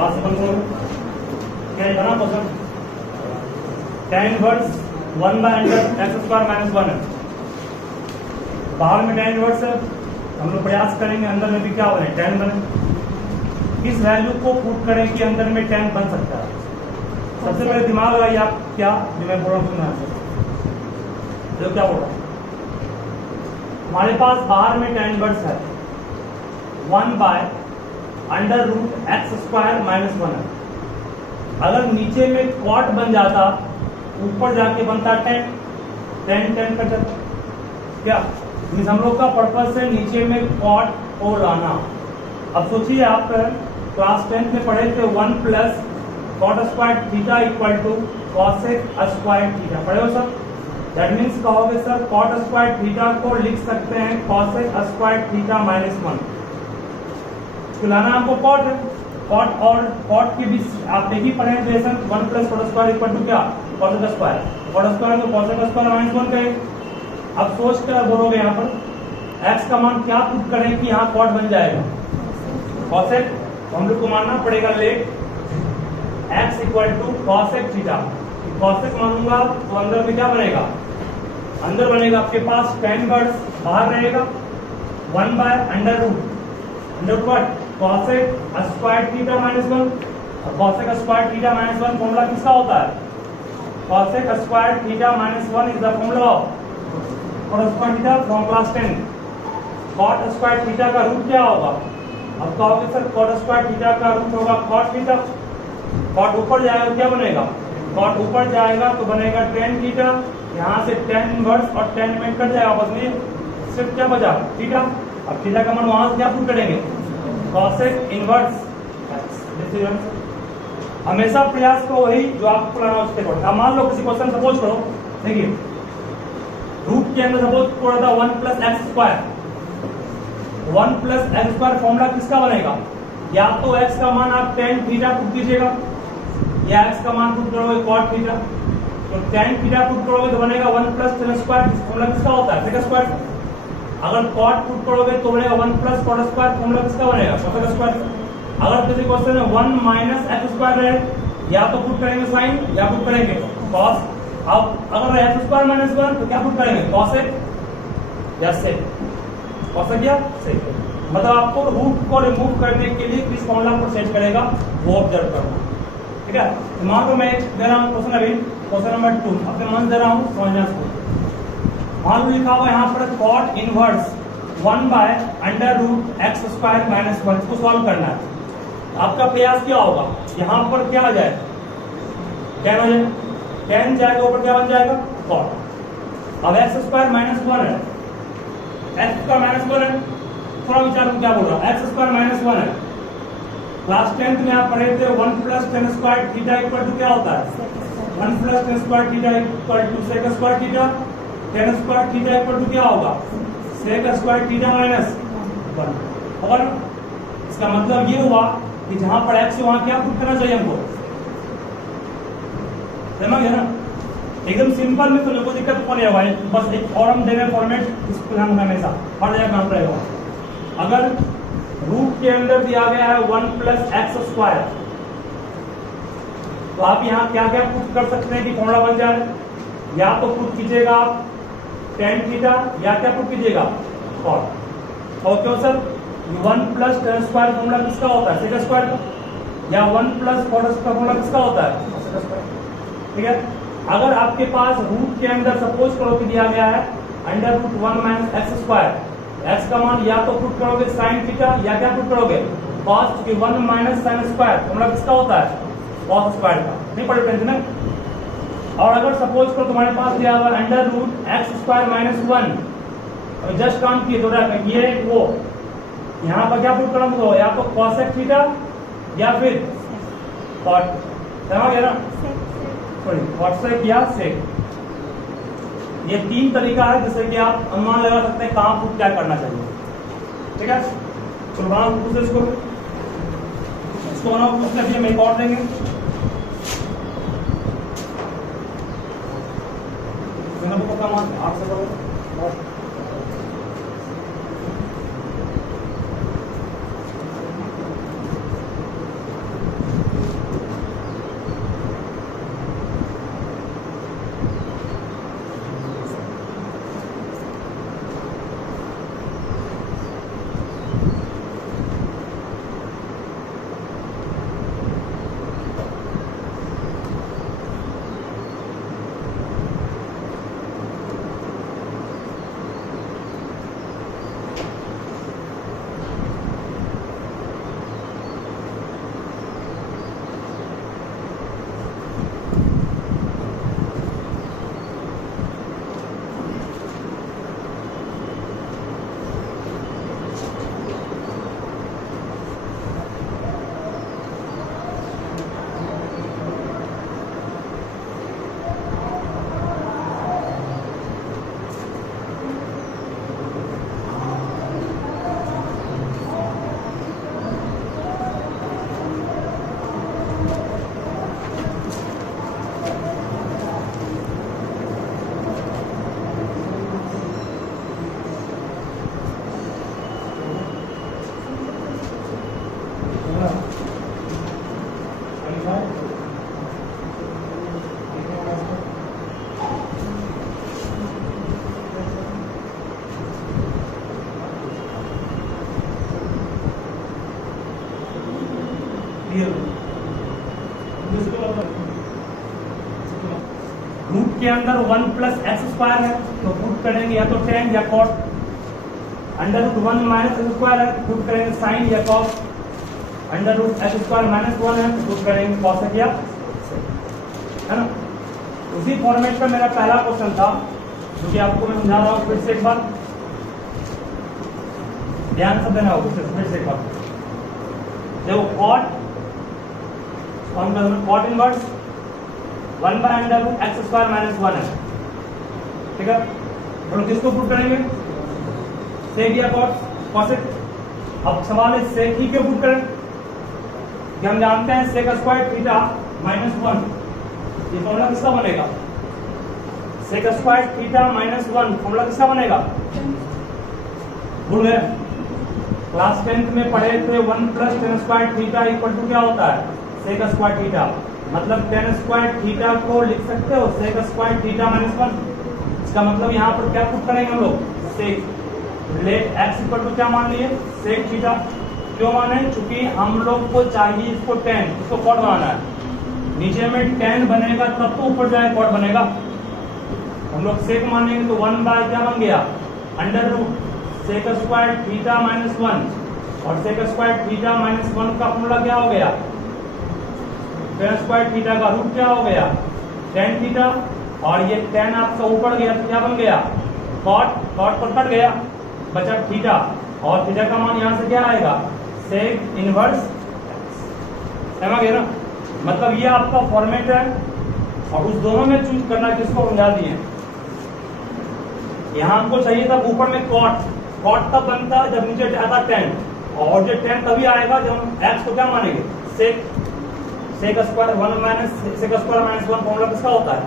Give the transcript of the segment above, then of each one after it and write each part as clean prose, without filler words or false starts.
बात से बंद करोगे क्या है ना question tan inverse 1 by under x square minus 1 है। बाहर में tan इनवर्स है, हम लोग प्रयास करेंगे अंदर में भी क्या बने tan बने। किस वैल्यू को पुट करें कि अंदर में tan बन सकता है। सबसे पहले दिमाग लगाइए आप क्या जो मैं बोल रहा हूँ सुनना तो क्या बोल रहा हूँ। हमारे पास बाहर में tan इनवर्स है 1 by under root x square minus 1 है। अगर नीचे में कॉट बन जाता ऊपर जाके बनता tan कट जाता क्या। हम लोग का पर्पस है नीचे में कॉट को लाना। अब सोचिए आप क्लास 10 में पढ़े थे 1 plus cot square theta equal to cosec square theta पढ़े हो सर। दैट मीन्स कहोगे सर कॉट स्क्वायर थीटा को लिख सकते हैं कॉसेक स्क्वायर थीटा माइनस 1। लाना हमको कॉट है, कॉट और कॉट के बीच आप एक ही पढ़े relation 1 plus cot square equal to क्या कॉसेक स्क्वायर। कॉट स्क्वायर को कॉसेक स्क्वायर माइनस 1 कहे। अब सोच कर बोलोगे यहाँ पर एक्स का मान क्या पुट करें कि यहाँ कॉट बन जाएगा कॉसेक। हम लोग को मानना पड़ेगा let x equal to cosec theta. Cosec मानूंगा तो अंदर में क्या बनेगा, अंदर बनेगा आपके पास tan इनवर्स बाहर रहेगा 1 by under root what cosec square theta minus 1। Cosec square theta minus 1 formula किसका होता है, cosec square theta minus 1 is the formula of cot square theta from class 10। Cot square theta का root क्या होगा। अब कहोगे सर कॉट स्क्वायर थीटा का root होगा कॉट थीटा। कॉट ऊपर जाएगा क्या बनेगा, कॉट ऊपर जाएगा तो बनेगा tan थीटा। यहाँ से tan इनवर्स और tan में कट जाएगा, आपस में सिर्फ क्या बचा थीटा। अब थीटा का मान वहां से क्या पुट करेंगे कॉसेक इनवर्स। हमेशा प्रयास करो वही जो आपको लाना उसके अकॉर्डिंग। अब मान लो किसी क्वेश्चन सपोज करो, देखिए रूट के अंदर सपोज पड़ा था 1 plus x square. 1 plus x square formula किसका बनेगा, या तो एक्स का मान आप tan थीटा पुट कीजिएगा या एक्स का मान पुट करोगे कॉट थीटा। तो tan थीटा पुट करोगे तो बनेगा 1 प्लस tan स्क्वायर। फॉर्मूला किसका होता है सेक स्क्वायर। अगर कॉट पुट करोगे तो बनेगा 1 प्लस कॉट स्क्वायर। फॉर्मूला किसका बनेगा कोसेक स्क्वायर। अगर किसी क्वेश्चन में 1 माइनस एक्स स्क्वायर रहे या तो पुट करेंगे साइन या पुट करेंगे कॉस। अब अगर एक्स स्क्वायर माइनस 1 तो क्या पुट करेंगे कॉसेक या सेक। कॉसेक या सेक मतलब आपको रूट को रिमूव करने के लिए किस फॉर्मूला को सेट करेगा वो ऑब्जर्व करना। ठीक है, मान लो मैं दे रहा हूँ क्वेश्चन, अभी क्वेश्चन नंबर 2 अपने मन दे रहा हूँ समझना इसको। मान लो लिखा हुआ यहाँ पर cot inverse 1 by under root x square minus 1। इसको सॉल्व करना है। आपका प्रयास क्या होगा, यहाँ पर क्या आ जाए tan हो जाए, tan जाएगा ऊपर क्या बन जाएगा कॉट। अब एक्स स्क्वायर माइनस 1 है, एक्स स्क्वायर माइनस 1 है। थोड़ा विचार में क्या बोल रहा है, एक्स स्क्वायर माइनस 1 है। क्लास 10 में आप पढ़े थे 1 plus tan square theta equal to क्या होता है 1 plus tan square theta equal to sec square theta. tan square theta equal to क्या होगा सेक स्क्वायर थीटा माइनस 1। और इसका मतलब ये हुआ कि जहां पर x है वहां क्या पुट करना चाहिए हमको, समझ गए ना। एकदम सिंपल में तो कोई दिक्कत नहीं होगा, बस एक फॉर्म देने फॉर्मेट इसको ध्यान रखना हमेशा हर जगह काम रहेगा। अगर रूट के अंदर दिया गया है 1 प्लस एक्स स्क्वायर तो आप यहाँ क्या क्या पुट कर सकते हैं कि फॉर्मूला बन जाए। या तो पुट कीजिएगा आप tan थीटा या क्या पुट कीजिएगा कॉट। और क्यों sir 1 plus tan square formula किसका होता है सेक स्क्वायर का, या 1 प्लस कॉट का फॉर्मूला किसका होता है सेक स्क्वायर। ठीक है, अगर आपके पास रूट के अंदर सपोज करो कि दिया गया है under root 1 minus x square, x का मान या तो पुट करोगे साइन थीटा या क्या पुट करोगे cos. 1 minus sine square formula किसका होता है कॉस स्क्वायर का, नहीं पढ़े टेंशन में। और अगर सपोज करो तुम्हारे पास दिया हुआ under root x square minus 1, just काम किए थोड़ा ये वो यहाँ पर क्या पुट करना हो, या तो कॉसेक थीटा या फिर कॉट। समझ गया ना, सॉरी कॉसेक या सेक। ये 3 तरीका है जिससे कि आप अनुमान लगा सकते हैं कहां पुट क्या करना चाहिए। ठीक है, चलो बनाओ इसको बनाओ उसके लिए हम एक और देंगे। आपसे करो रूट के अंदर 1 प्लस एक्स स्क्वायर है तो पुट करेंगे या तो टेन या cot, under root 1 minus x square है पुट करेंगे साइन या cos, under root x square minus 1 है पुट करेंगे कॉसेक या है ना। उसी फॉर्मेट पर मेरा पहला क्वेश्चन था जो कि आपको मैं समझा रहा हूँ फिर से एक बार, ध्यान से देना होगा फिर से एक बार। देखो cot cot inverse 1 by under root x square minus 1 है, ठीक है। और किसको पुट करेंगे, सेक या कॉसेक। अब सवाल है सेक ही क्यों पुट करें, कि हम जानते हैं सेक स्क्वायर थीटा माइनस 1, ये फॉर्मूला किसका बनेगा, sec square theta minus 1 formula किसका बनेगा, भूल गए क्लास 10th में पढ़े थे 1 plus tan square theta equal to क्या होता है, सेक स्क्वायर थीटा। मतलब टेन स्क्वायर थीटा को लिख सकते हो सेक स्क्वायर थीटा माइनस 1। इसका मतलब यहाँ पर क्या पुट करेंगे हम लोग, सेक लेट एक्स इक्वल टू क्या मान लिए, सेक थीटा। क्यों माने, चूंकि हम लोग को चाहिए इसको टेन, इसको कॉट बनाना है। नीचे में टेन बनेगा तब तो ऊपर जाए कॉट बनेगा। हम लोग सेक मानेंगे तो 1 बाय क्या बन गया, under root sec square theta minus 1, और सेक स्क्वायर थीटा माइनस 1 का फॉर्मूला क्या हो गया, टेन स्क्वायर थीटा का रूट क्या हो गया, टेन थीटा, और ये टेन आपका ऊपर गया तो क्या बन गया, कॉट, कॉट पर कट गया बचा थीटा, और थीटा का मान यहाँ से क्या आएगा, सेक इनवर्स, समझ गए ना। मतलब ये आपका फॉर्मेट है, और उस दोनों में चूज करना किसको समझा दिए। यहाँ हमको चाहिए था ऊपर में कॉट, कॉट तब बनता है जब नीचे आता टेन, और जो टेन तभी आएगा जब हम एक्स को क्या मानेंगे, sec, sec square 1 minus sec square minus 1 formula किसका होता है,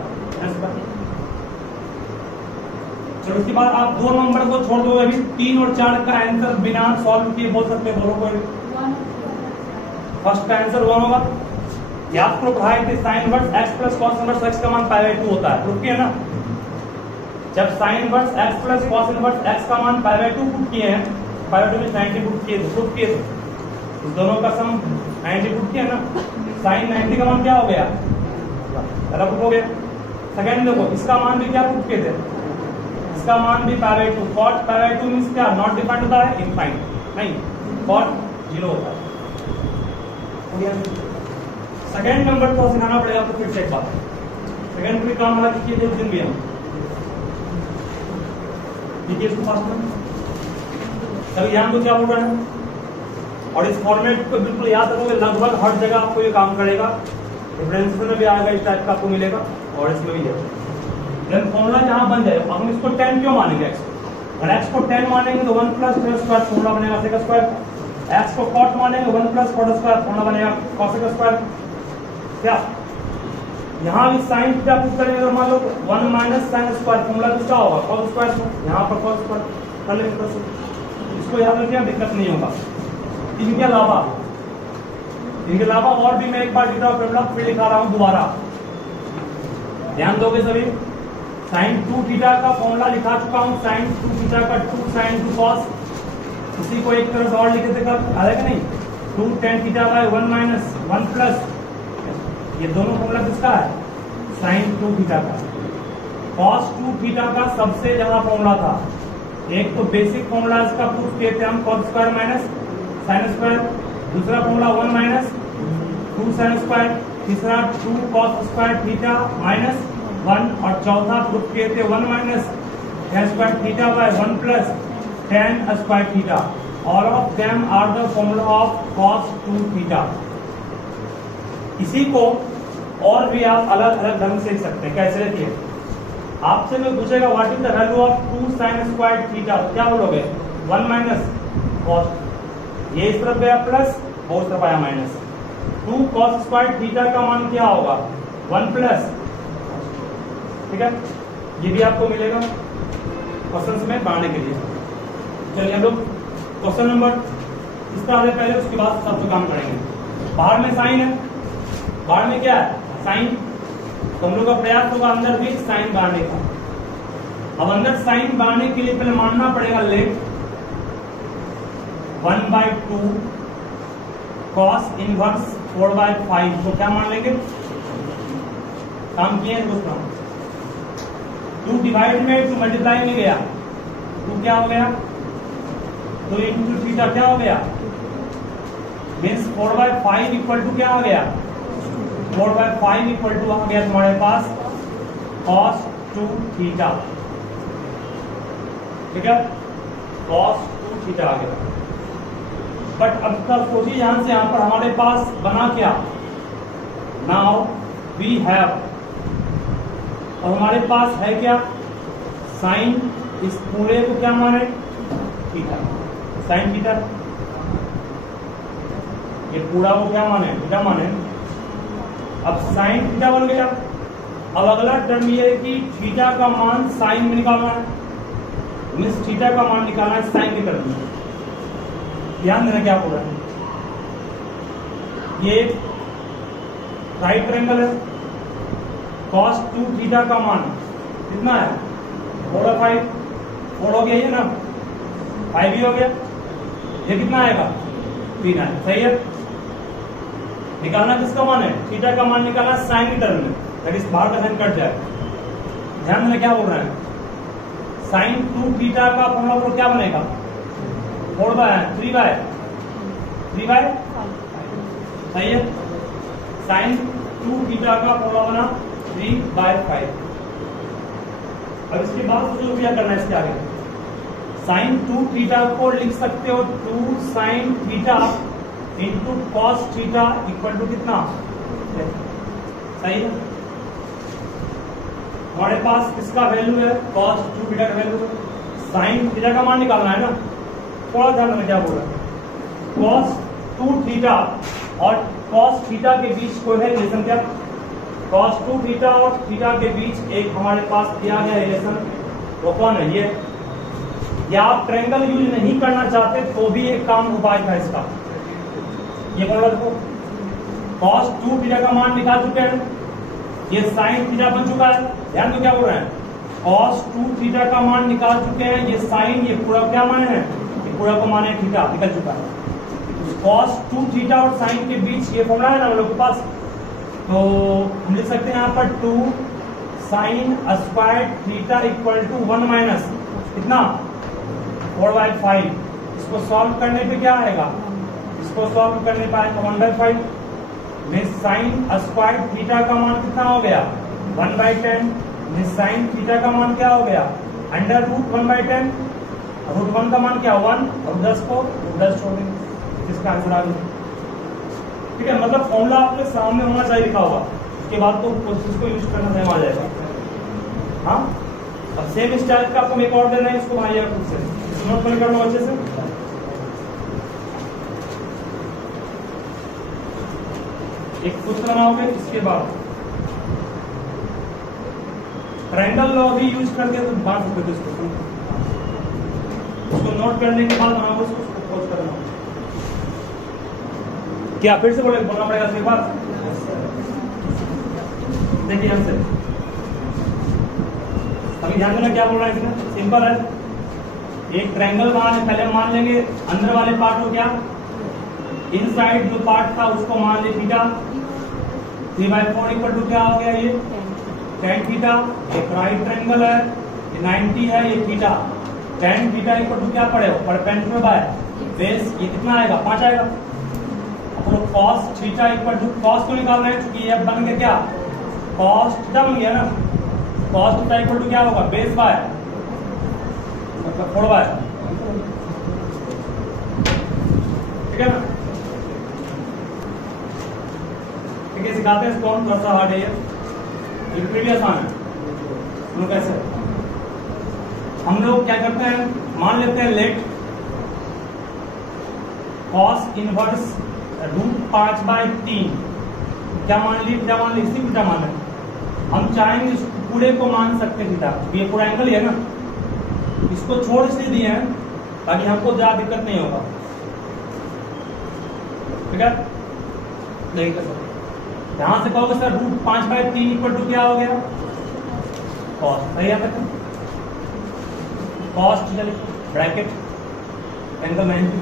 चलो उसके बाद आप 2 नंबर को छोड़ दो, अभी 3 और 4 का आंसर बिना सॉल्व किए बोल सकते हैं, बोलो कोई। फर्स्ट का आंसर 1 होगा। या आपको पढ़ाए थे sine inverse x plus cos inverse x का मान π/2 होता है, प्रूफ किया ना। जब sine inverse x plus cos inverse x का मान π/2 पुट किए हैं, π/2 में 90 पुट किए थे, प्रूफ किए थे, इस दोनों का सम 90 पुट किया ना, साइन 90 का मान क्या हो गया, रब हो गया। सेकंड देखो इसका मान भी क्या पुट किए थे, इसका मान भी π/2, कॉट π/2 मींस क्या, नॉट डिफाइंड होता है, इनफाइनाइट नहीं, कॉट 0 होता है। सेकंड नंबर को सिखाना पड़ेगा आपको फिर से एक बार, सेकंड भी काम वाला किए थे उस दिन भी हम, देखिए इसको फास्ट में तभी यहाँ को क्या बोल रहा है, और इस फॉर्मेट को बिल्कुल याद रखोगे, लगभग हर जगह आपको ये काम करेगा, रेफरेंसेस में भी आएगा इस टाइप का आपको मिलेगा, और इसमें भी है। देन फॉर्मूला जहां बन जाए, हम इसको 10 क्यों मानेंगे x को, अगर x को 10 मानेंगे तो 1 प्लस टेन स्क्वायर फॉर्मूला बनेगा सेक स्क्वायर, x को कॉट मानेंगे 1 प्लस कॉट स्क्वायर फॉर्मूला बनेगा कॉसेक स्क्वायर। क्या यहाँ भी साइन थीटा पुट करेंगे तो मान लो 1 माइनस साइन स्क्वायर फॉर्मूला किसका होगा, कॉस स्क्वायर, यहाँ पर कॉस स्क्वायर कर लेंगे, इसको याद रखिए, दिक्कत नहीं होगा। इनके अलावा और भी मैं एक बार थीटा फॉर्मूला फिर लिखा रहा हूँ दोबारा, ध्यान दोगे सभी। साइन 2 थीटा का फॉर्मूला लिखा चुका हूँ, साइन 2 थीटा का 2 साइन 2 कॉस, इसी को एक तरह से और लिखे थे कब, अलग नहीं, 2 tan theta by 1 minus 1 plus, ये दोनों फॉर्मूला किसका है, साइन 2 थीटा का। कॉस 2 थीटा का सबसे ज्यादा फॉर्मूला था, एक तो बेसिक फॉर्मूला इसका प्रूफ किए थे हम, cos square minus sine square, दूसरा फॉर्मूला 1 माइनस 2 साइन स्क्वायर, तीसरा 2 कॉस स्क्वायर थीटा माइनस 1, और चौथा प्रूफ किए थे 1 minus tan square theta by 1 plus tan square theta. All of them are the formula of cos 2 theta. इसी को और भी आप अलग अलग ढंग से लिख सकते हैं, कैसे देखिए, आपसे मैं पूछेगा what is the value of 2 sine square theta, क्या बोलोगे, 1 माइनस कॉस, ये इस तरफ गया प्लस, वो उस तरफ आया माइनस, 2 कॉस स्क्वायर थीटा का मान क्या होगा, 1 प्लस, ठीक है, ये भी आपको मिलेगा क्वेश्चन में बनाने के लिए। चलिए हम लोग क्वेश्चन नंबर इस तरह से पहले, उसके बाद सब काम करेंगे। बाहर में साइन है, बाहर में क्या है, साइन, तो हम लोग का प्रयास होगा अंदर भी साइन बनाने का। अब अंदर साइन बनाने के लिए पहले मानना पड़ेगा लेट 1/2 कॉस इनवर्स 4/5 को क्या मान लेंगे? काम किए हैं दोस्तों। 2 डिवाइड में 2 मल्टीप्लाई में गया, 2 क्या हो गया? 2 इंटू थीटा क्या हो गया? मीन्स 4/5 इक्वल टू क्या आ गया? 4/5 इक्वल टू आ गया तुम्हारे पास cos 2 थीटा। ठीक है, cos 2 थीटा आ गया। बट अब तक सोचिए यहां से यहां पर हमारे पास बना क्या? नाउ वी हैव, और हमारे पास है क्या? साइन। इस पूरे को क्या माने? Theta, sine theta. ये पूरा को क्या माने? थीटा माने। अब साइन थीटा बन गया। अब अगला टर्म ये है कि थीटा का मान साइन में निकालना है, मीन्स थीटा का मान निकालना है साइन के टर्म में। ध्यान देना क्या बोल रहा है। ये राइट ट्रायंगल है, cos 2 थीटा का मान कितना है? 4/5। 4 हो गया ये ना, 5 भी हो गया। ये कितना आएगा? 3 है। सही है। निकालना किसका मान है? थीटा का मान निकालना साइन की टर्म में, दैट इज बाहर का साइन कट जाए। ध्यान देना क्या बोल रहा है। साइन 2 थीटा का फॉर्मूला क्या बनेगा? 3/5। सही है। साइन 2 थीटा का फॉर्मूला बना 3/5। अब इसके बाद जो क्या करना है इसके आगे, साइन 2 थीटा को लिख सकते हो 2 sine theta into cos theta equal to कितना? सही है। हमारे पास किसका वैल्यू है? cos 2 थीटा का वैल्यू है। साइन थीटा का मान निकालना है ना, थोड़ा ध्यान में क्या बोल रहा है। cos 2 थीटा और cos थीटा के बीच कोई है रिलेशन क्या? cos 2 थीटा और थीटा के बीच एक हमारे पास दिया गया रिलेशन, वो कौन है? ये। या आप ट्रायंगल यूज नहीं करना चाहते तो भी एक काम उपाय था इसका। ये बोला देखो, cos 2 थीटा का मान निकाल चुके हैं, ये साइन थीटा बन चुका है। ध्यान दो क्या बोल रहे हैं। cos 2 थीटा का मान निकाल चुके हैं, ये साइन, ये पूरा क्या मान है? ये पूरा को मान है थीटा, निकल चुका है। cos 2 थीटा और साइन के बीच ये फॉर्मूला है ना हम लोग के पास, तो हम लिख सकते हैं यहाँ पर 2 sine square theta equal to 1 minus कितना? 4/5। इसको सॉल्व करने पे क्या आएगा? इसको सॉल्व करने पे आएगा 1/5 में साइन स्क्वायर थीटा का मान कितना हो गया? 1/10 में साइन थीटा का मान क्या हो गया? Under root 1/10। रूट 1 का मान क्या? 1, और 10 को 10 छोड़ देंगे, इसका आंसर आ गया। ठीक है, मतलब फॉर्मूला आपके सामने होना चाहिए लिखा होगा, उसके बाद तो उसको यूज करना टाइम आ जाएगा। हाँ, अब सेम स्टाइल का आपको एक और देना है, इसको बनाइएगा खुद से, नोट कर लो अच्छे से। एक सूत्र बनाओगे, इसके बाद ट्रायंगल लॉ भी यूज करके तुम बांट सकते हो इसको। उसको नोट करने के बाद बनाओगे, उसको खोज करना। क्या फिर से बोलना पड़ेगा इसके बाद? देखिए हमसे अभी ध्यान देना क्या बोल रहा है इसमें। सिंपल है, एक ट्रायंगल बनाने पहले मान लेंगे अंदर वाले पार्ट को क्या, इनसाइड जो पार्ट था उसको मान ले थीटा। 3/4 इक्वल टू क्या हो गया? ये tan थीटा। एक राइट ट्रायंगल है, ये 90 है, ये theta. tan theta equal to क्या पड़ेगा? परपेंडिकुलर बाय बेस, ये कितना आएगा? 5 आएगा। तो cos theta equal to, cos को निकालना है क्योंकि ये बन गया क्या? cos थीटा बन गया ना। cos थीटा इक्वल टू क्या होगा? बेस बाय मतलब 4 बाय। ठीक है ना? ठीक है, सिखाते हैं इसको हम, थोड़ा सा हार्ड है ये pretty आसान है। हम लोग कैसे, हम लोग क्या करते हैं, मान लेते हैं लेट cos इनवर्स रूट 5/3 क्या मान ली? क्या मान ली? इसी थीटा मान लें। हम चाहेंगे इस पूरे को मान सकते थीटा, ये पूरा एंगल ही है ना, इसको छोड़ इसलिए दिए हैं ताकि हमको ज्यादा दिक्कत नहीं होगा। ठीक है, नहीं कर सकते। यहां से कहोगे सर रूट 5/3 इक्वल टू क्या हो गया? कॉस। सही है, cos theta bracket angle 90,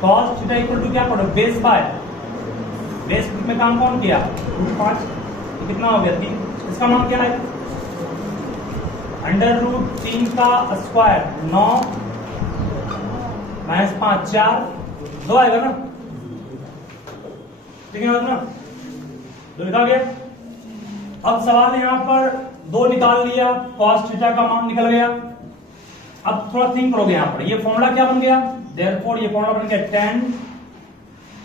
cos theta equal to क्या पढ़ो? बेस बाय बेस ग्रुप में काम कौन किया? √5। कितना हो गया? 3। इसका मान क्या है? √3 का स्क्वायर 9 - 5 4 2 आएगा ना? ठीक है ना? जो लिखा गया। अब सवाल यहां पर 2 निकाल लिया, cos थीटा का मान निकल गया। अब थोड़ा थिंक करोगे यहां पर, ये फॉर्मूला क्या बन गया? देयरफॉर ये फॉर्मूला बन गया tan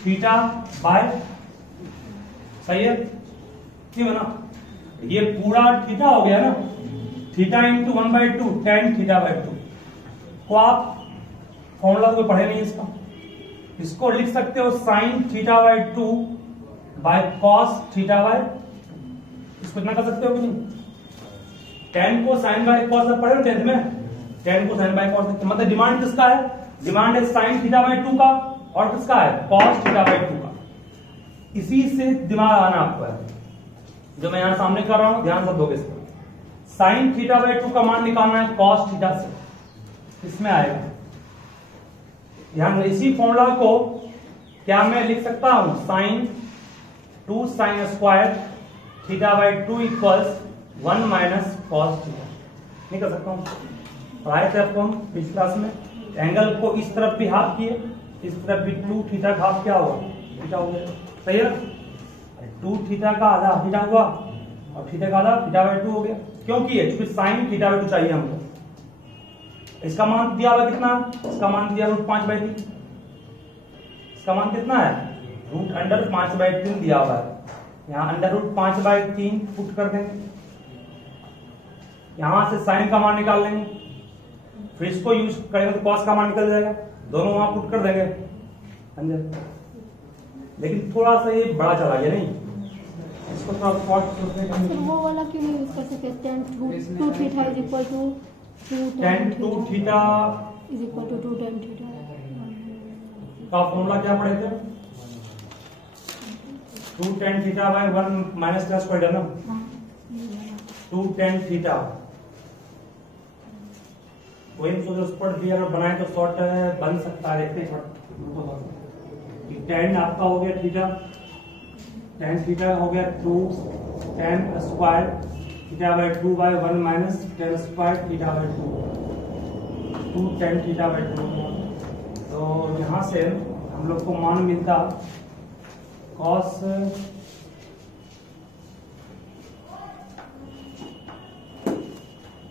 थीटा बाय, सही है? ठीक है ना? ये पूरा थीटा हो गया ना, theta into 1/2 tan theta by 2 को आप फॉर्मूला कोई पढ़े नहीं इसका, इसको लिख सकते हो sin theta by 2 by cos theta by, इसको इतना कर सकते हो कि नहीं? tan को sin बाय cos आप पढ़े हो 10th में, tan को sin बाय cos, मतलब डिमांड किसका है? डिमांड है sin थीटा बाय 2 का और किसका है? cos थीटा बाय 2 का। इसी से दिमाग आना आपको है, जो मैं यहां सामने कर रहा हूं, ध्यान से दोगे इसको। sin थीटा बाय 2 का मान निकालना है cos थीटा से, इसमें आएगा। ध्यान, इसी फॉर्मूला को क्या मैं लिख सकता हूं? sin 2 sin square theta by 2 equals 1 minus cos theta. नहीं कर सकता हूं? पढ़ाए थे आपको हम पिछली क्लास में, एंगल को इस तरफ भी हाफ किए, इस तरफ भी 2 थीटा का हाफ क्या होगा? थीटा हो गया, सही है? 2 थीटा का आधा थीटा हुआ और थीटा का आधा थीटा बाय 2 हो गया। क्यों किए? क्योंकि sin थीटा बाय 2 चाहिए हमको। इसका मान दिया हुआ कितना? इसका मान दिया √5/3। इसका मान कितना है? √5/3 दिया हुआ है। यहाँ √5/3 पुट कर देंगे, यहां से sin का मान निकाल लेंगे, फिर इसको यूज करेंगे तो cos का मान निकल जाएगा, दोनों वहां पुट कर देंगे अंदर। लेकिन थोड़ा सा ये बड़ा चला गया, नहीं इसको थोड़ा शॉर्ट करने का। सर वो वाला क्यों नहीं यूज कर सकते? tan 2 theta is equal to 2 tan 2 theta is equal to 2 tan theta का फॉर्मूला क्या पढ़े थे? 2 tan थीटा बाय 1 माइनस का स्क्वायर है ना, 2 tan थीटा। वही सोचो उस पर भी अगर बनाए तो शॉर्ट बन सकता है, देखते हैं। tan आपका हो गया थीटा, tan थीटा हो गया 2 tan square theta by 2 by 1 minus tan square theta by 2 tan theta by 2। तो यहां से हम लोग को मान मिलता cos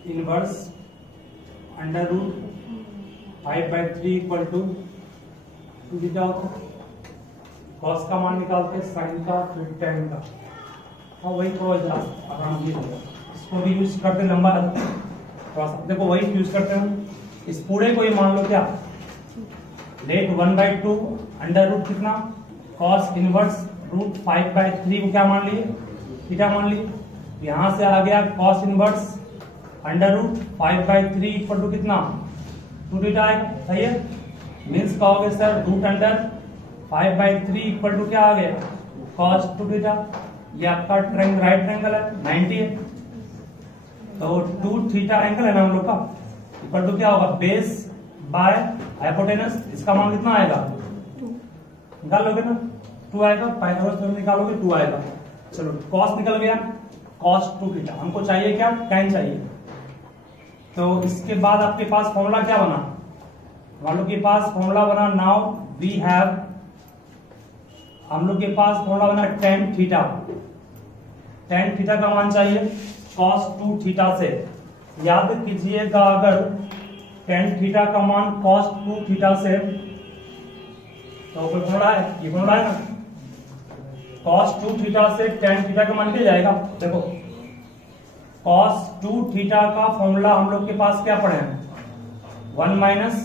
inverse √5/3 equal to 2 theta होता है। cos का मान निकालते हैं, sin का, फिर tan का। हाँ वही थोड़ा आराम से इसको भी यूज करते, लंबा थोड़ा सा देखो, वही यूज करते हैं। इस पूरे को ही मान लो क्या, लेट 1/2 अंडर रूट कितना, cos इनवर्स √5/3 को क्या मान लिए? थीटा मान लिए। यहां से आ गया cos इनवर्स √5/3 इक्वल टू कितना, 2 थीटा आएगा, सही है? मीन्स कहोगे सर √5/3 इक्वल टू क्या आ गया, cos 2 थीटा। ये आपका राइट ट्रायंगल है, 90 है, तो 2 थीटा एंगल है ना हम लोग का, इक्वल टू क्या होगा, बेस बाय हाइपोटेनस। इसका मान कितना आएगा, निकाल लोगे ना, 2 आएगा, पाइथागोरस थ्योरम निकालोगे 2 आएगा। चलो cos निकल गया, cos 2 थीटा। हमको चाहिए क्या, tan चाहिए। तो इसके बाद आपके पास फॉर्मूला क्या बना, हम लोग के पास फॉर्मूला बना, नाउ वी हैव, हम लोग के पास फॉर्मूला बना tan थीटा। tan थीटा का मान चाहिए cos 2 थीटा से। याद कीजिएगा, अगर tan थीटा का मान cos 2 थीटा से, तो कोई फॉर्मूला है, ये फॉर्मूला है ना, cos 2 थीटा से tan थीटा का मान निकल जाएगा। देखो cos 2 थीटा का फॉर्मूला हम लोग के पास क्या पढ़े हैं, 1 minus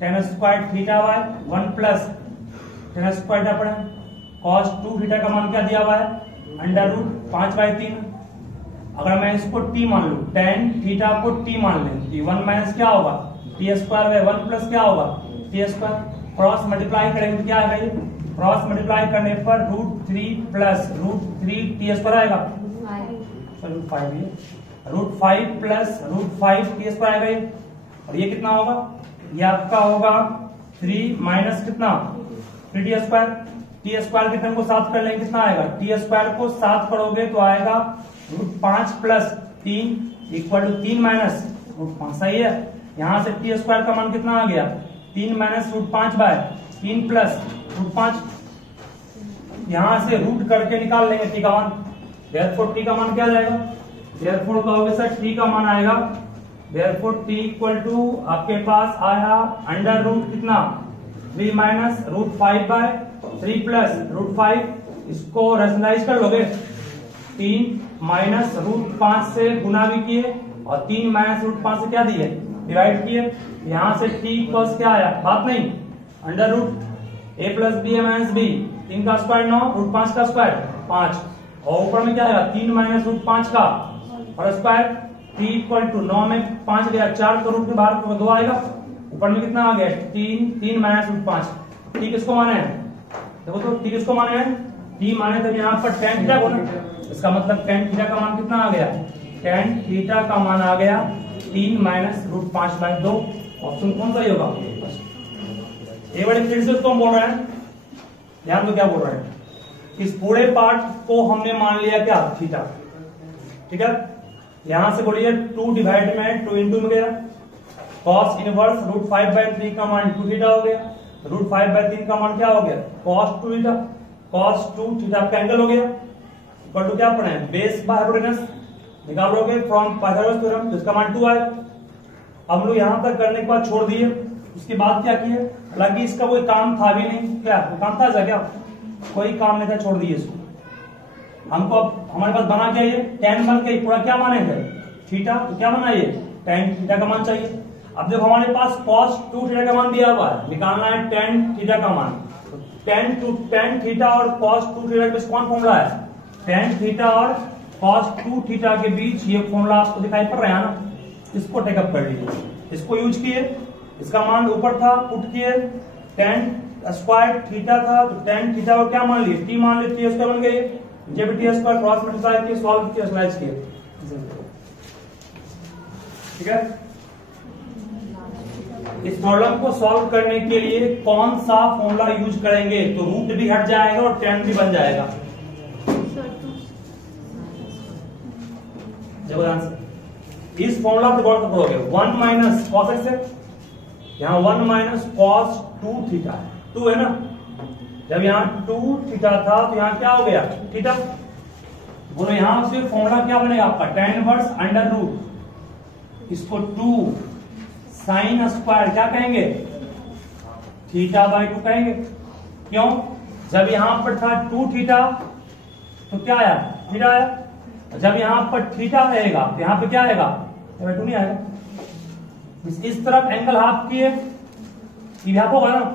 tan square theta by 1 plus tan square theta पढ़े। cos 2 थीटा का मान क्या दिया हुआ है, √5/3। अगर मैं इसको t मान लू, tan थीटा को t मान लें, 1 माइनस क्या होगा, t स्क्वायर बाय 1 प्लस क्या होगा, t स्क्वायर। क्रॉस मल्टीप्लाई करेंगे तो क्या आएगा, ये क्रॉस मल्टीप्लाई करने पर √3 प्लस √3 t स्क्वायर आएगा, √5 √5 प्लस √5 t स्क्वायर आएगा ये। और ये कितना होगा, ये आपका होगा 3 माइनस कितना 3t स्क्वायर। टी स्क्वायर के टर्म को 7 कर लेंगे, कितना आएगा? टी स्क्वायर को 7 करोगे तो आएगा √5 प्लस 3 इक्वल टू 3 माइनस √5। सही है। यहां से टी स्क्वायर का मान कितना आ गया? 3 माइनस √5 बाय 3 प्लस √5। यहां से रूट करके निकाल लेंगे टी का मान। देयरफॉर टी का मान क्या जाएगा? देयरफॉर कहोगे सर टी का मान आएगा, देयरफॉर टी इक्वल टू आपके पास आया अंडर रूट कितना? 3 माइनस √5 बाय 3 प्लस √5। इसको रेशनलाइज कर लोगे, 3 माइनस √5 से गुना भी किए और 3 माइनस √5 से क्या दिए? डिवाइड किए। यहां से टी इक्वल्स क्या आया? बात नहीं, अंडर रूट ए प्लस बी ए माइनस बी, 3 का स्क्वायर 9 √5 का स्क्वायर 5 और ऊपर में क्या आएगा? 3 माइनस √5 का और स्क्वायर। टी इक्वल टू 9 में 5 गया 4 तो रूट के बाहर 2 आएगा, ऊपर में कितना आ गया? 3 माइनस √5। टी किसको माने हैं? देखो तो टी किसको माने हैं? टी माने तो यहाँ पर tan थीटा को ना, इसका मतलब tan थीटा का मान कितना आ गया? tan थीटा का मान आ गया 3 माइनस √5 बाय 2। ऑप्शन कौन सा होगा? ये बड़े फिर से उसको हम बोल रहे हैं, ध्यान दो क्या बोल रहे हैं। इस पूरे पार्ट को हमने मान लिया क्या? थीटा। ठीक है, यहां से बोलिए 2 डिवाइड में 2 इंटू में गया, cos इनवर्स √5/3 का मान 2 थीटा हो गया, √5/3 का मान क्या हो गया? cos 2 थीटा, cos 2 थीटा का एंगल हो गया इक्वल टू क्या पढ़े? बेस बाय हाइपोटेनस निकालोगे फ्रॉम पाइथागोरस थ्योरम, तो इसका मान 2 आएगा। अब हम लोग यहां तक करने के बाद छोड़ दिए, उसके बाद क्या किए? हालांकि इसका कोई काम था भी नहीं, क्या कोई काम था ऐसा? क्या कोई काम नहीं था, छोड़ दिए इसको। हमको अब हमारे पास बना क्या? ये tan बन के पूरा क्या माने थे? थीटा। तो क्या बना? ये tan थीटा का मान चाहिए। अब देखो हमारे पास cos 2 थीटा का मान दिया हुआ है, निकालना है tan थीटा का मान। तो tan थीटा और cos 2 थीटा के बीच कौन फॉर्मूला है? tan थीटा और cos 2 थीटा के बीच ये फॉर्मूला आपको दिखाई पड़ रहा है ना, इसको टेकअप कर लीजिए, इसको यूज किए, इसका मान ऊपर था पुट किए, tan स्क्वायर थीटा था तो tan थीटा को क्या मान लिए? टी मान लिए, टी स्क्वायर बन गए, जब टी स्क्वायर क्रॉस मल्टीप्लाई किए, सॉल्व किए, स्लाइस किए। ठीक है, इस प्रॉब्लम को सॉल्व करने के लिए कौन सा फॉर्मूला यूज करेंगे? तो रूट भी हट जाएगा और tan भी बन जाएगा। जबरदस्त, इस फॉर्मूला से गौर करोगे 1 माइनस कॉस एक्स है, यहाँ 1 माइनस कॉस 2 थीटा है, 2 है ना। जब यहाँ 2 थीटा था तो यहाँ क्या हो गया? थीटा। बोलो यहां से फॉर्मूला क्या बनेगा आपका? tan इनवर्स अंडर रूट, इसको 2 साइन स्क्वायर क्या कहेंगे? थीटा बाय 2 कहेंगे। क्यों? जब यहां पर था 2 थीटा तो क्या आया? थीटा आया। जब यहां पर थीटा रहेगा तो यहां पे क्या आएगा? 2 नहीं आएगा। इस तरफ एंगल हाफ किए, हाफ होगा ना,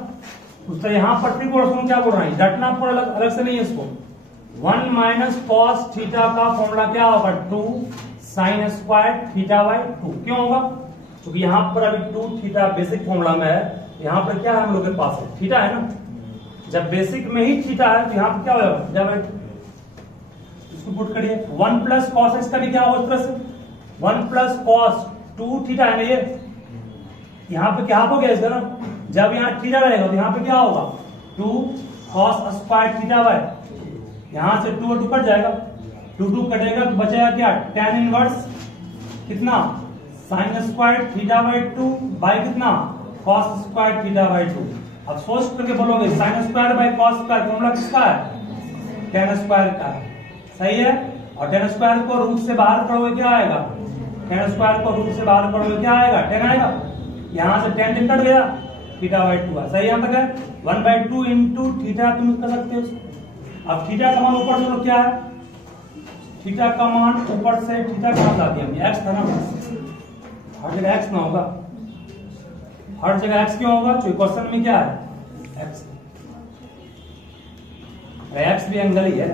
उस तरह यहां पर ट्रिगोनोमेट्री क्या बोल रहे हैं? रटना पूरा अलग से नहीं है इसको। 1 माइनस कॉस थीटा का फॉर्मूला क्या होगा? 2 साइन स्क्वायर थीटा बाय 2। क्यों होगा? क्योंकि यहां पर अभी 2 थीटा बेसिक फॉर्मूला में है, यहां पर क्या है हम लोग के पास? थीटा है ना। जब बेसिक में ही थीटा है तो यहां पर क्या होगा? जब इसको पुट करिए 1 प्लस कॉस एक्स का भी क्या होगा? इस तरह से 1 प्लस कॉस 2 थीटा है ना, ये यहां पे क्या हो गया इसका ना। जब यहाँ थीटा रहेगा तो यहाँ पे क्या होगा? 2 कॉस स्क्वायर थीटा बाय, यहां से 2 और 2 कट जाएगा, 2 कटेगा तो बचेगा क्या? tan इनवर्स कितना? Sine square theta by 2 by कितना? Cos square theta by 2। अब सोच करके बोलोगे sine square by cos square formula किसका है? tan स्क्वायर का है। सही है। और tan स्क्वायर को रूट से बाहर करोगे क्या आएगा? tan स्क्वायर को रूट से बाहर करोगे क्या आएगा? tan आएगा। यहां से tan कट गया, थीटा बाय 2 सही यहां तक है। 1/2 इंटू थीटा तुम कर सकते हो। अब थीटा का मान ऊपर से क्या है? थीटा का मान ऊपर से थीटा का मान ला दिया, एक्स था ना, हर जगह एक्स ना होगा, हर जगह एक्स क्यों होगा? तो क्वेश्चन में क्या है? एक्स, एक्स भी एंगल ही है,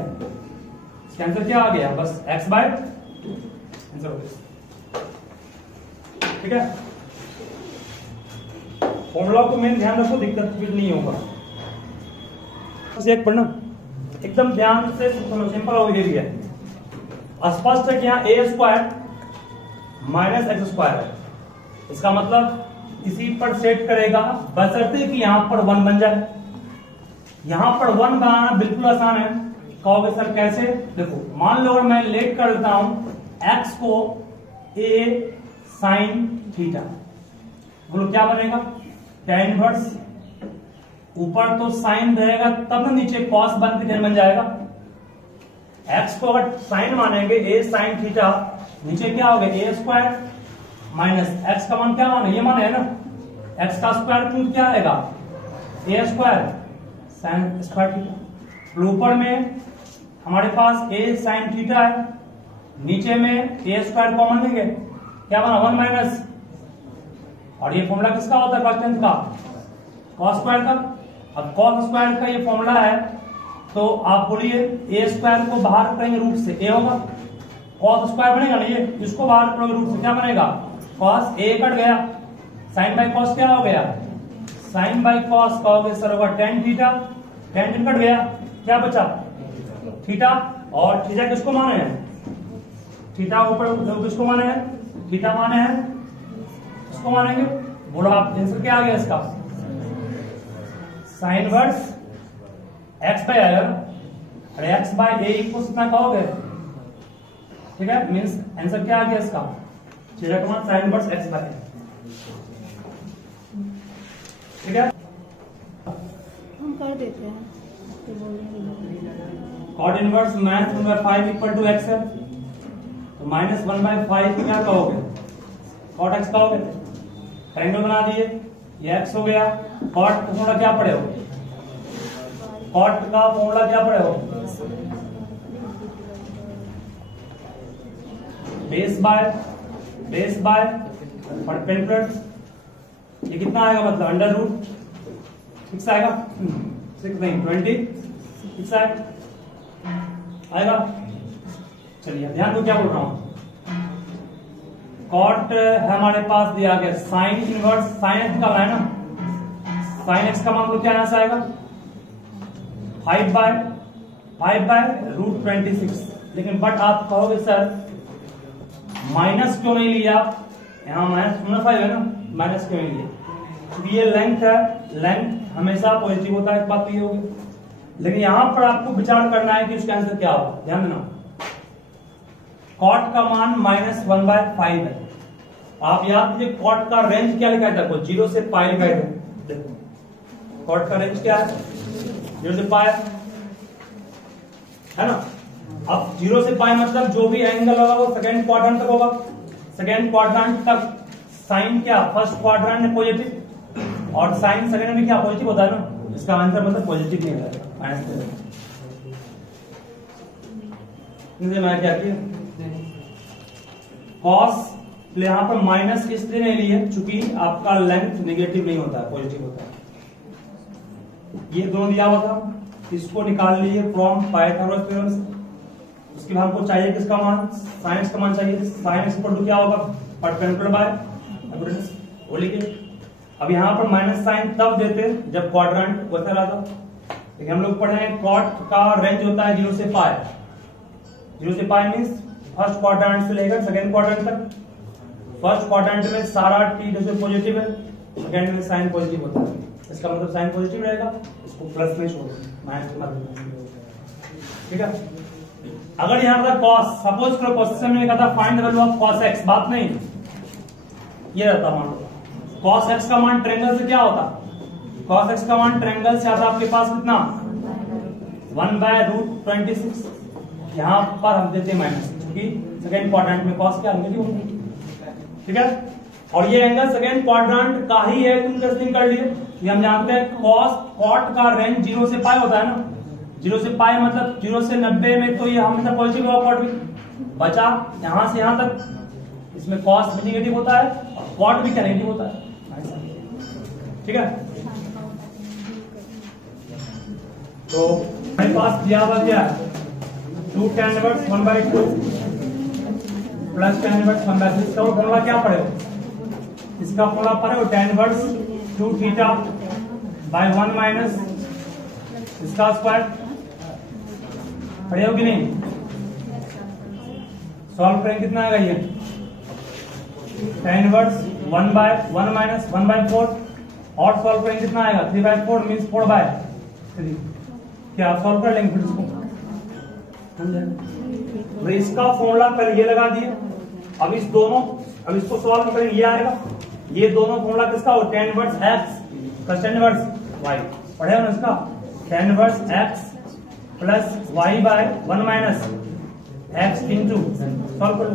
इसका आंसर क्या आ गया? बस x बाय 2 आंसर हो गया। ठीक है, फॉर्मूला को मेन ध्यान रखो, दिक्कत फिर नहीं होगा। बस एक पढ़ना एकदम ध्यान से, सिंपल हो गया है। स्पष्ट है कि यहाँ ए स्क्वायर माइनस एक्स स्क्वायर है, इसका मतलब इसी पर सेट करेगा बशर्ते कि यहां पर 1 बन जाए। यहां पर 1 बनाना बिल्कुल आसान है। कहोगे सर कैसे? देखो मान लो अगर मैं लेट कर देता हूं x को a sin थीटा, बोलो क्या बनेगा? tan इनवर्स, ऊपर तो साइन रहेगा तब नीचे कॉस बन के बन जाएगा। x को अगर साइन मानेंगे a sin थीटा, नीचे क्या हो गया? a स्क्वायर माइनस x का मान क्या माने? ये मान है ना, x का स्क्वायर रूट क्या आएगा? a square sine square theta. ऊपर में हमारे पास a sin थीटा है, नीचे में a स्क्वायर कॉमन लेंगे, क्या बना? 1 माइनस, और ये फॉर्मूला किसका होता है? कॉन्स्टेंट का, कॉस स्क्वायर का। अब कॉस स्क्वायर का ये फॉर्मूला है, तो आप बोलिए a स्क्वायर को बाहर करेंगे रूट से a होगा, कॉस स्क्वायर बनेगा ना, ये इसको बाहर करोगे रूट से क्या बनेगा? कॉस a कट गया, साइन बाई कॉस क्या हो गया? साइन बाई कॉस कहोगे सर होगा tan थीटा, tan कट गया, क्या बचा? थीटा। और थीटा किसको माने हैं? थीटा ऊपर किसको माने हैं? थीटा माने हैं, इसको मानेंगे। बोलो आप आंसर क्या आ गया इसका? साइन वर्स x बाय आएगा, अरे x बाय a इक्वल कितना कहोगे? ठीक है, मींस आंसर क्या आ गया इसका? थीटा का मान sine inverse x by a। ठीक है, हम कर देते हैं तो बोलेंगे cot inverse minus 1/5 equal to x है, तो माइनस 1/5 क्या कहोगे? कॉट x कहोगे। ट्रायंगल बना दिए, ये x हो गया। कॉट का फॉर्मूला क्या पढ़े हो? कॉट का फॉर्मूला क्या पढ़े हो? Base by perpendicular. ये कितना आएगा? मतलब अंडर रूट 6 आएगा, 6 नहीं 26 आएगा। चलिए ध्यान दो क्या बोल रहा हूं। कॉट है हमारे पास दिया गया साइन इनवर्स, साइन एक्स का है ना, साइन एक्स का मान तो क्या यहां से आएगा? 5 बाय रूट 26। लेकिन बट आप कहोगे सर माइनस क्यों नहीं लिया? यहाँ माइनस 5 है ना, माइनस क्यों नहीं लिया? क्योंकि ये लेंथ है, लेंथ हमेशा पॉजिटिव होता है, एक बात ये होगी। लेकिन यहां पर आपको विचार करना है कि उसका आंसर क्या होगा। ध्यान देना, कॉट का मान -1/5 है। आप याद कीजिए कॉट का रेंज क्या लिखा था? 0 से पाई लिखा है। देखो कॉट का रेंज क्या है? 0 से पाई है ना। अब 0 से पाई मतलब जो भी एंगल होगा वो सेकेंड क्वाड्रेंट तक होगा। सेकेंड क्वाड्रेंट तक साइन क्या? फर्स्ट क्वाड्रेंट में पॉजिटिव, और साइन सेकेंड में क्या? पॉजिटिव होता है ना। इसका आंसर मतलब पॉजिटिव नहीं होता है। मैं क्या किया? कॉस यहां पर माइनस इसलिए नहीं लिए चूंकि आपका लेंथ नेगेटिव नहीं होता है, पॉजिटिव होता है। ये दोनों दिया हुआ था, इसको निकाल लिए फ्रॉम पाइथागोरस थ्योरम। उसके बाद हमको चाहिए किसका मान? साइन का मान चाहिए। साइन इक्वल टू क्या होगा? परपेंडिकुलर बाय एब्सोल्यूट, वो लिखे। अब यहाँ पर माइनस साइन तब देते जब क्वाड्रेंट वैसा रहता। लेकिन हम लोग पढ़े हैं कॉट का रेंज होता है 0 से पाई। 0 से पाई मीन्स फर्स्ट क्वाड्रेंट से लेकर सेकेंड क्वाड्रेंट तक। फर्स्ट क्वाड्रेंट में सारा टी जैसे पॉजिटिव है, सेकेंड में साइन पॉजिटिव होता है। इसका मतलब साइन पॉजिटिव रहेगा, इसको प्लस में छोड़ माइनस। ठीक है, अगर यहाँ पर कॉस, सपोज करो क्वेश्चन में लिखा था find the value of cos x, बात नहीं ये रहता मान लो कॉस एक्स का मान ट्रायंगल से क्या होता? कॉस एक्स का मान ट्रायंगल से आता आपके पास कितना? 1/√26। यहां पर हम देते माइनस क्योंकि सेकेंड क्वाड्रेंट में कॉस क्या नेगेटिव होगा। ठीक है, और ये एंगल सेकेंड क्वाड्रेंट का ही है, तुम कैसे कर लिए? ये हम जानते हैं कॉस कॉट का रेंज 0 से पाई होता है ना। 0 से पाई मतलब 0 से 90 में तो ये हमेशा पॉजिटिव होगा, कॉट भी बचा यहां से यहां तक। इसमें कॉस भी नेगेटिव होता है और कॉट भी क्या नेगेटिव होता है। ठीक है, तो हमारे पास दिया हुआ क्या है? 2 tan inverse 1/2 plus tan inverse 1/6। इसका फॉर्मूला क्या पढ़े हो? इसका फॉर्मूला पढ़े हो tan inverse 2 theta by 1 minus इसका स्क्वायर। पढ़े हो कि नहीं? सॉल्व करें कितना आएगा ये? tan इनवर्स 1/1 माइनस 1/4 और सॉल्व करेंगे कितना आएगा? 3/4 मीन्स 4/3। क्या सॉल्व कर लेंगे फिर इसको। तो इसका फॉर्मूला पहले ये लगा दिए, अब इसको सॉल्व करेंगे, ये आएगा, ये दोनों फॉर्मूला किसका हो, tan inverse x plus tan inverse y, पढ़े हो ना इसका, tan inverse x plus y by 1 minus x into, solve कर लो।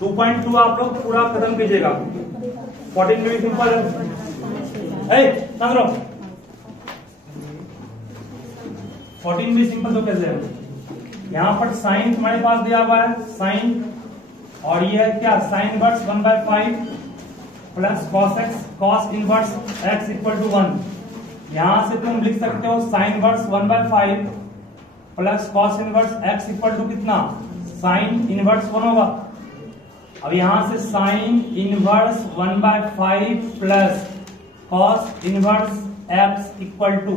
2.2 आप लोग पूरा खत्म कीजिएगा, 14 में भी सिंपल है, 14 भी सिंपल तो कैसे है, यहाँ पर साइन हमारे पास दिया हुआ है, साइन, और ये है क्या, sine inverse 1/5 plus cos x, cos inverse x equal to 1। यहां से तुम लिख सकते हो sine inverse 1/5 plus cos inverse x equal to कितना, साइन इनवर्स 1 होगा। अब यहां से sine inverse 1/5 plus cos inverse x equal to,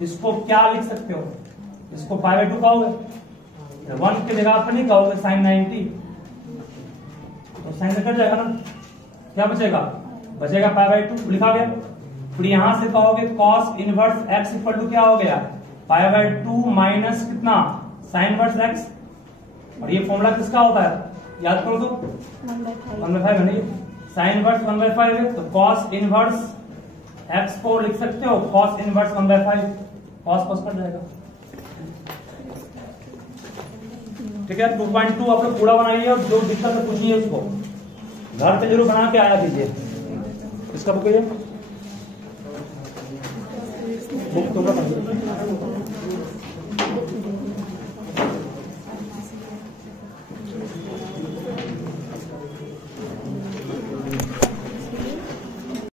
इसको क्या लिख सकते हो, इसको π/2 कहोगे, 1 की जगह पर नहीं कहोगे साइन 90, तो साइन से कट जाएगा ना, क्या बचेगा, बचेगा π/2 लिखा गया। फिर यहां से कहोगे cos inverse x equal to क्या हो गया, π/2 माइनस कितना, साइन इनवर्स एक्स, और ये फॉर्मूला किसका होता है, याद करो तो 1/5 है नहीं, साइन इनवर्स 1/5 है, तो कॉस इनवर्स एक्स को लिख सकते हो कॉस इनवर्स 1/5, कॉस कट जाएगा। ठीक है, 2.2 आप लोग पूरा बनाइए, और जो दिक्कत है पूछिए उसको, घर पे जरूर बना के आया कीजिए। इसका बुक है, बुक तो